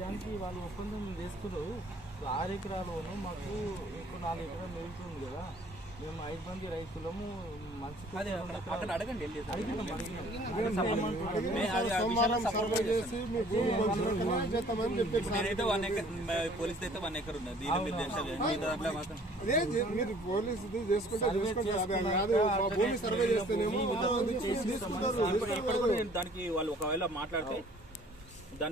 దానికి వాళ్ళు ఒప్పందం చేసుకున్నారు. 6 ఎకరాలను మాకు ఎక్కువ 4 ఎకరాలు మిగులుతుంది కదా, మేము 5 మంది రైతులము మనిషికి అడగండి. నేనైతే 1 ఎకర్, పోలీసు అయితే 1 ఎకర్ ఉన్నది. మీరు పోలీసు దానికి వాళ్ళు ఒకవేళ మాట్లాడితే దానికి